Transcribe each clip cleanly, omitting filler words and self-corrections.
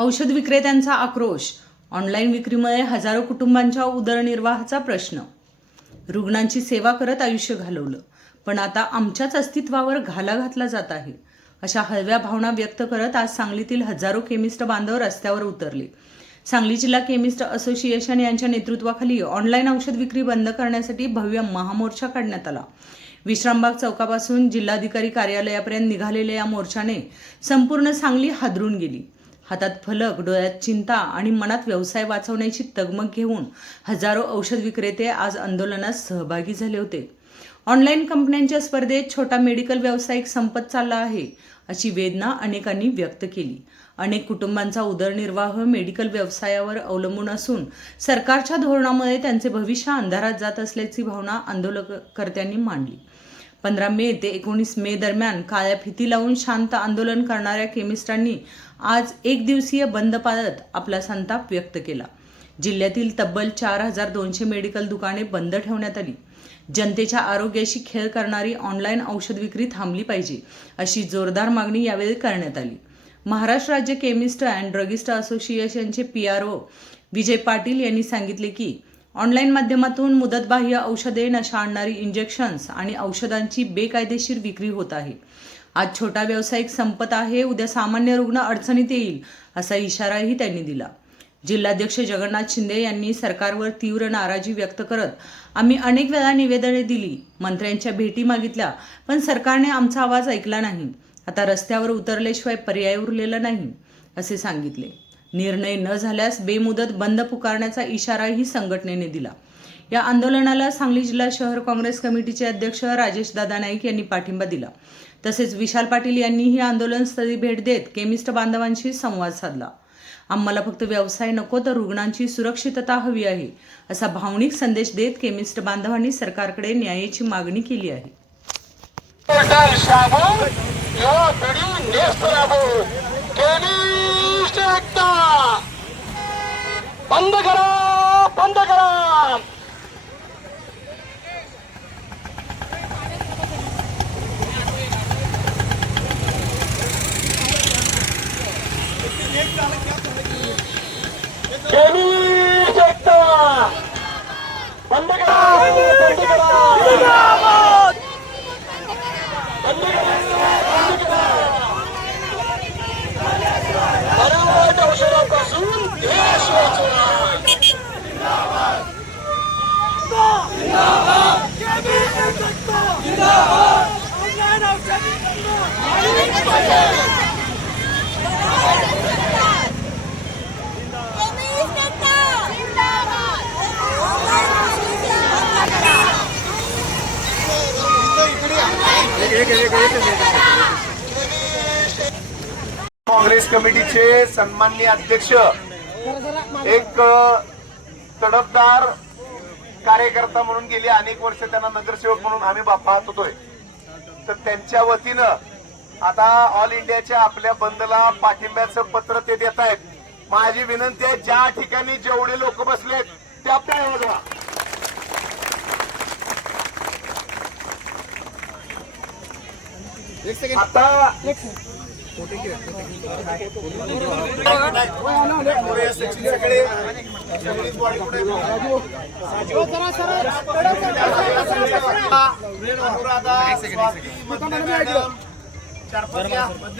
औषध विक्रेत्यांचा आक्रोश. ऑनलाईन विक्रीमुळे हजारो कुटुंबांच्या उदरनिर्वाहाचा प्रश्न. रुग्णांची सेवा करत आयुष्य घालवलं, पण आता आमच्याच अस्तित्वावर घाला घातला जात आहे, अशा हळव्या भावना व्यक्त करत आज सांगलीतील हजारो केमिस्ट बांधव रस्त्यावर उतरले. सांगली जिल्हा केमिस्ट असोसिएशन यांच्या नेतृत्वाखाली ऑनलाईन औषध विक्री बंद करण्यासाठी भव्य महामोर्चा काढण्यात आला. विश्रामबाग चौकापासून जिल्हाधिकारी कार्यालयापर्यंत निघालेल्या या मोर्चाने संपूर्ण सांगली हादरून गेली. हातात फलक, डोळ्यात चिंता आणि मनात व्यवसाय वाचवण्याची तगमग घेऊन हजारो औषध विक्रेते आज आंदोलनात सहभागी झाले होते. ऑनलाईन कंपन्यांच्या स्पर्धेत छोटा मेडिकल व्यावसायिक संपत चालला आहे, अशी वेदना अनेकांनी व्यक्त केली. अनेक कुटुंबांचा उदरनिर्वाह मेडिकल व्यवसायावर अवलंबून असून सरकारच्या धोरणामुळे त्यांचे भविष्य अंधारात जात असल्याची भावना आंदोलनकर्त्यांनी मांडली. 15 मे ते 19 मे दरम्यान काळ्या फिती लावून शांत आंदोलन करणाऱ्या केमिस्टांनी आज एक दिवसीय बंद पाळत आपला संताप व्यक्त केला. जिल्ह्यातील तब्बल 4200 मेडिकल दुकाने बंद ठेवण्यात आली. जनतेच्या आरोग्याशी खेळ करणारी ऑनलाईन औषध विक्री थांबली पाहिजे, अशी जोरदार मागणी यावेळी करण्यात आली. महाराष्ट्र राज्य केमिस्ट अँड ड्रगिस्ट असोसिएशनचे PRO विजय पाटील यांनी सांगितले की ऑनलाईन माध्यमातून मुदतबाह्य औषधे, नशा आणणारी इंजेक्शन्स आणि औषधांची बेकायदेशीर विक्री होत आहे. आज छोटा व्यावसायिक संपत आहे, उद्या सामान्य रुग्ण अडचणीत येईल, असा इशाराही त्यांनी दिला. जिल्हाध्यक्ष जगन्नाथ शिंदे यांनी सरकारवर तीव्र नाराजी व्यक्त करत, आम्ही अनेक वेळा निवेदने दिली, मंत्र्यांच्या भेटी मागितल्या, पण सरकारने आमचा आवाज ऐकला नाही. आता रस्त्यावर उतरल्याशिवाय पर्याय उरलेला नाही, असे सांगितले. निर्णय न झाल्यास बेमुदत बंद पुकारण्याचा इशाराही संघटनेने दिला. या आंदोलनाला सांगली जिल्हा शहर काँग्रेस कमिटीचे अध्यक्ष राजेश दादा नाईक यांनी पाठिंबा दिला. तसेच विशाल पाटील यांनीही आंदोलनस्थळी भेट देत केमिस्ट बांधवांशी संवाद साधला. आम्हाला फक्त व्यवसाय नको, तर रुग्णांची सुरक्षितता हवी आहे, असा भावनिक संदेश देत केमिस्ट बांधवांनी सरकारकडे न्यायाची मागणी केली आहे. बंद करा, बंद करा. बंद औषधापासून देश वाचवा. काँग्रेस कमिटीचे सन्माननीय अध्यक्ष, एक तडफदार कार्यकर्ता म्हणून गेली अनेक वर्ष त्यांना नगरसेवक म्हणून आम्ही पाहत होतोय, तर त्यांच्या वतीनं आता ऑल इंडियाच्या आपल्या बंदला पाठिंब्याचं पत्र ते देत आहेत. माझी विनंती आहे, ज्या ठिकाणी जेवढे लोक बसलेत त्या वाजवा. आता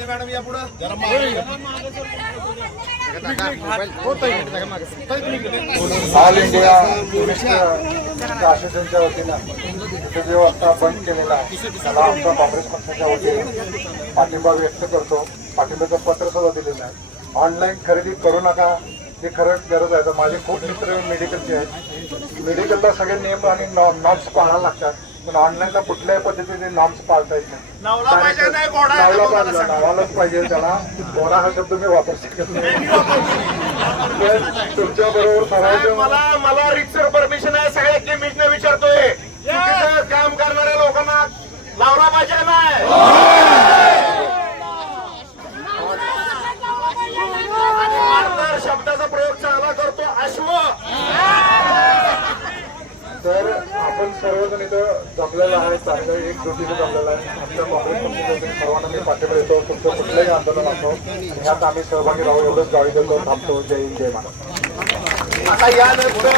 मॅडम या पुढे ऑल इंडिया असोसिएशनच्या वतीनं इथे जे वाजता बंद केलेला आहे त्याला आमचा काँग्रेस पक्षाच्या वतीने पाठिंबा व्यक्त करतो. पाठिंब्याचं पत्र सुद्धा दिलेलं आहे. ऑनलाईन खरेदी करू नका, हे खरं गरज आहे. तर माझे खूप मित्र मेडिकलचे आहेत. मेडिकलला सगळे नियम आणि नॉर्म्स पाळायला लागतात, पण ऑनलाईनला कुठल्याही पद्धतीने नॉर्म्स पाळता येत नाही. नावालाच पाहिजे त्याला. घोडा हा शब्द मी वापरू शकत नाही. तुमच्या बरोबर ठरायचं मला रिक्सर परमिशन आहे. सगळ्या केमिस्टने विचारतोय, काम करणाऱ्या लोकांना लावला पाहिजे नाही. शब्दाचा प्रयोग चांगला करतो अश्व. तर आपण सर्वजण इथं जमलेला आहे, चांगलं एकजुटीने जमलेला आहे. आमच्या काँग्रेस पक्षाच्या सर्वांना मी पाठिंबा देतो. तुमचं कुठलंही आंदोलन असो ह्यात आम्ही सहभागी राहू एवढंच गावी देतो. थांबतो. जय हिंद, जय महाराष्ट्र. आता यानंतर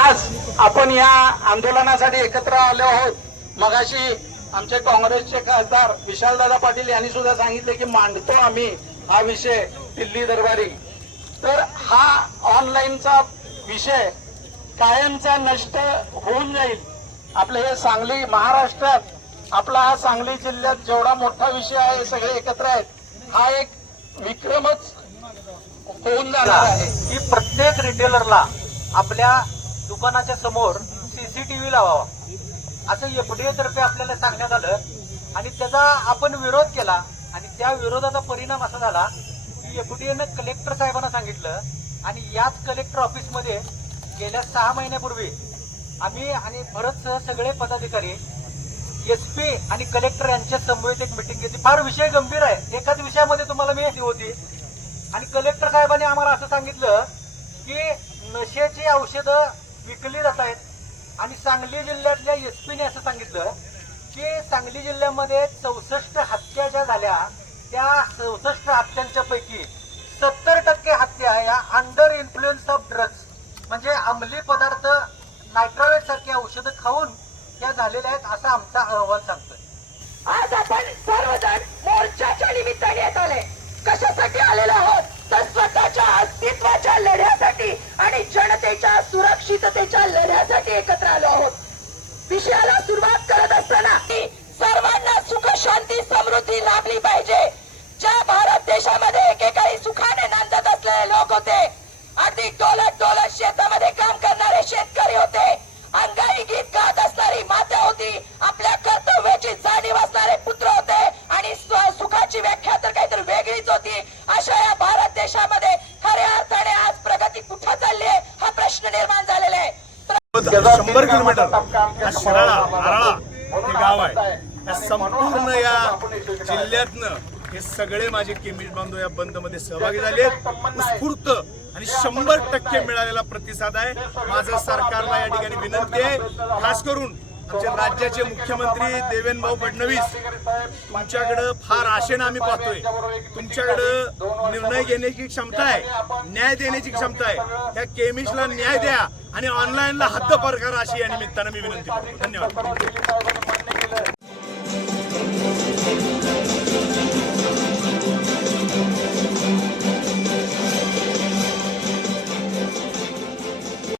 आज आपण या आंदोलनासाठी एकत्र आलो आहोत. मगाशी आमचे काँग्रेसचे खासदार विशालदादा पाटील यांनी सुद्धा सांगितले की मांडतो आम्ही हा विषय दिल्ली दरबारी. तर हा ऑनलाईनचा विषय कायमचा नष्ट होऊन जाईल. आपलं हे सांगली महाराष्ट्रात, आपला हा सांगली जिल्ह्यात जेवढा मोठा विषय आहे सगळे एकत्र आहेत, हा एक विक्रमच होऊन जाणार आहे. की प्रत्येक रिटेलरला आपल्या दुकानाच्या समोर सीसीटीव्ही लावावा असं एफडीए तर्फे आपल्याला सांगण्यात आलं आणि त्याचा आपण विरोध केला आणि त्या विरोधाचा परिणाम असा झाला की एफडीएनं कलेक्टर साहेबांना सांगितलं आणि याच कलेक्टर ऑफिसमध्ये गेल्या 6 महिन्यापूर्वी आम्ही आणि भरतसह सगळे पदाधिकारी एसपी आणि कलेक्टर यांच्या समवेत एक मिटिंग घेतली. फार विषय गंभीर आहे. एकाच विषयामध्ये तुम्हाला मी होती आणि कलेक्टर साहेबांनी आम्हाला असं सांगितलं की नशेची औषधं विकली जात आहेत आणि सांगली जिल्ह्यातल्या एसपीने असं सांगितलं की सांगली जिल्ह्यामध्ये 64 हत्या ज्या झाल्या त्या 64 हत्यांच्या पैकी 70% हत्या या अंडर इन्फ्लुएन्स ऑफ ड्रग्ज म्हणजे अंमली पदार्थ नायट्रोवेट सारखी औषधं खाऊन त्या झालेल्या आहेत असा आमचा अहवाल सांगतोय. आज आपण सर्वजण मोर्चाच्या निमित्ताने येत आले. कशासाठी आलेलो आहोत तर स्वतःच्या अस्तित्वाच्या लढ्यासाठी आणि जनतेच्या सुरक्षिततेच्या लढ्यासाठी एकत्र आलो आहोत. विषयाला सुरुवात करत असताना सर्वांना सुख शांती समृद्धी लाभली पाहिजे. ज्या भारत देशामध्ये एकेकाळी सुखाने नांदत असलेले लोक होते, अगदी डोलत डोलत शेतामध्ये काम करणारे शेतकरी होते, अंगाई गीत गात असणारी माता होती, आपल्या कर्तव्याची जाणीव असणारे पुत्र होते आणि सुखाची व्याख्या तर काहीतरी वेगळीच होती. अशा या भारत देशामध्ये खऱ्या अर्थाने आज प्रगती कुठं चालली आहे हा प्रश्न निर्माण झालेला आहे. 100 किलोमीटर हा शिराळा आराळा हे गाव आहे. या संपूर्ण या जिल्ह्यातनं हे सगळे माझे केमिस्ट बांधव या बंद मध्ये सहभागी झाले आहेत. उत्स्फूर्त आणि 100% मिळालेला प्रतिसाद आहे. माझं सरकारला या ठिकाणी विनंती आहे, खास करून आमच्या राज्याचे मुख्यमंत्री देवेंद्रभाऊ फडणवीस, तुमच्याकडं फार आशेनं आम्ही पाहतोय. तुमच्याकडं निर्णय घेण्याची क्षमता आहे, न्याय देण्याची क्षमता आहे. त्या केमिस्टला न्याय द्या आणि ऑनलाईनला हद्दपार करा अशी या निमित्तानं मी विनंती करतो. धन्यवाद.